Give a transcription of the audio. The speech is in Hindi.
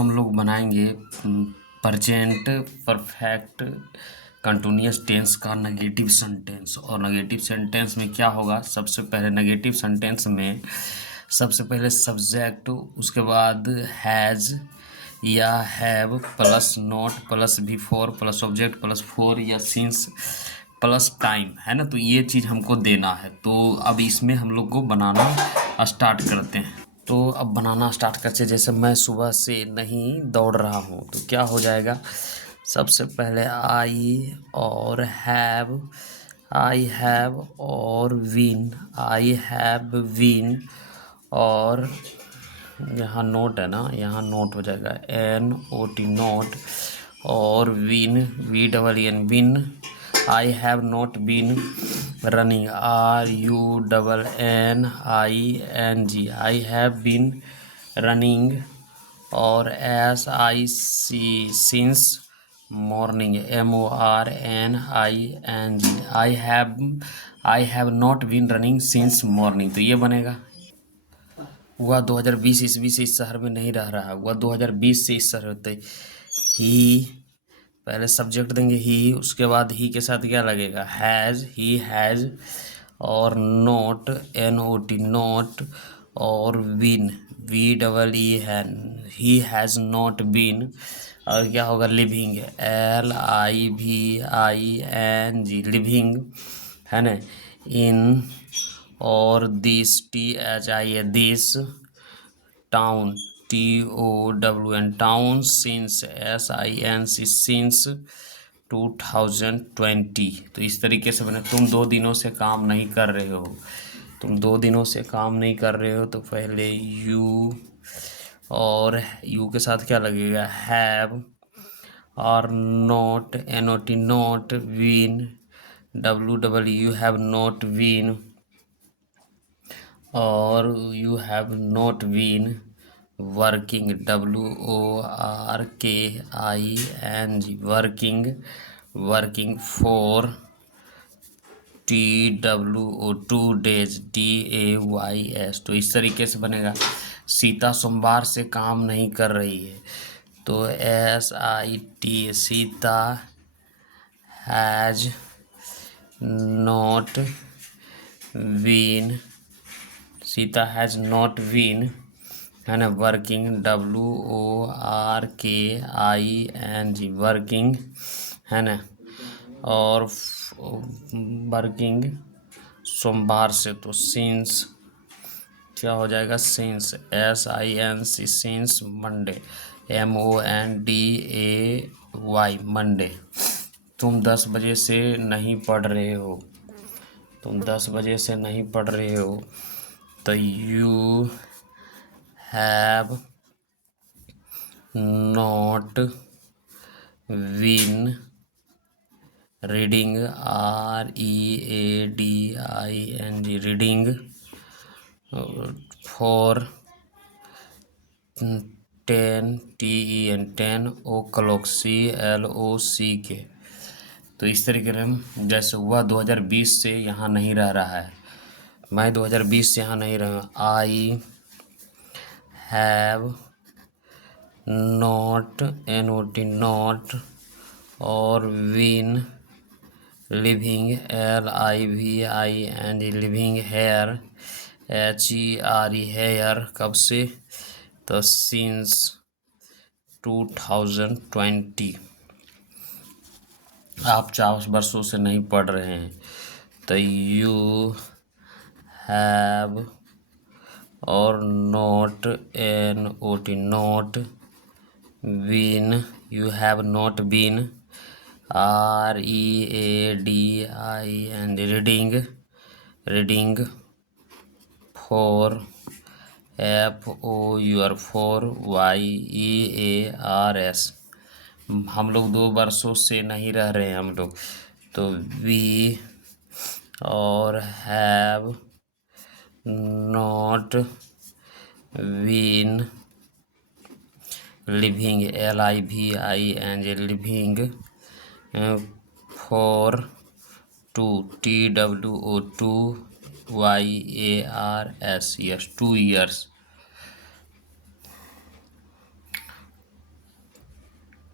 हम लोग बनाएंगे प्रेजेंट परफेक्ट कंटिन्यूअस टेंस का नेगेटिव सेंटेंस। और नेगेटिव सेंटेंस में क्या होगा, सबसे पहले नेगेटिव सेंटेंस में सबसे पहले सब्जेक्ट, उसके बाद हैज़ या have plus not plus before plus object plus four या सिंस प्लस टाइम, है ना। तो ये चीज़ हमको देना है। तो अब इसमें हम लोग को बनाना स्टार्ट करते हैं। तो अब बनाना स्टार्ट करते, जैसे मैं सुबह से नहीं दौड़ रहा हूँ, तो क्या हो जाएगा, सबसे पहले आई और हैव और विन, आई हैव विन, और यहाँ नोट है ना, यहाँ नोट हो जाएगा NOT नोट, और win VNN win, I have not been running RUNNING, I have been running, और SIC since morning MORNING, I have not been running since morning. तो ये बनेगा। वह 2020 ईस्वी से इस शहर में नहीं रह रहा है, वह 2020 से इस शहर होते ही, पहले सब्जेक्ट देंगे ही, उसके बाद ही के साथ क्या लगेगा, ही हैज़, और नोट NOT नोट, और विन VEE है, ही हैज़ नॉट बीन, और क्या होगा, लिविंग LIVING लिविंग, है ना। इन और this THIA this, town TOWN town, since SINC since 2020। तो इस तरीके से बने। तुम 2 दिनों से काम नहीं कर रहे हो, तुम 2 दिनों से काम नहीं कर रहे हो, तो पहले यू, और यू के साथ क्या लगेगा, हैव, और not NOT not, been WWU have not been, और you have not been working WORKING working for TWO 2 days DAYS। तो इस तरीके से बनेगा। सीता सोमवार से काम नहीं कर रही है, तो SIT Sita has not been, Sita has not been, है ना, वर्किंग WORKING वर्किंग, है ना, और वर्किंग सोमवार से, तो सिंस क्या हो जाएगा, since SINC since Monday MONDAY Monday. तुम 10 बजे से नहीं पढ़ रहे हो, तुम 10 बजे से नहीं पढ़ रहे हो, तो you have not been reading READING reading for 10 o'clock CLOCK। तो इस तरीके से हम, जैसे हुआ 2020 से यहाँ नहीं रह रहा है, मैं 2020 से यहाँ नहीं रहा, I have not NOT not, और been living LIVING living here HERE here, कब से, तो सिंस 2020। आप 4 वर्षों से नहीं पढ़ रहे हैं, तो यू हैव और not NOT not been, you have not been READING reading for FOUR हम लोग 2 वर्षों से नहीं रह रहे हैं हम लोग, तो वी और have not been living LIVING living for 2 TWO 2 YARS 2 years।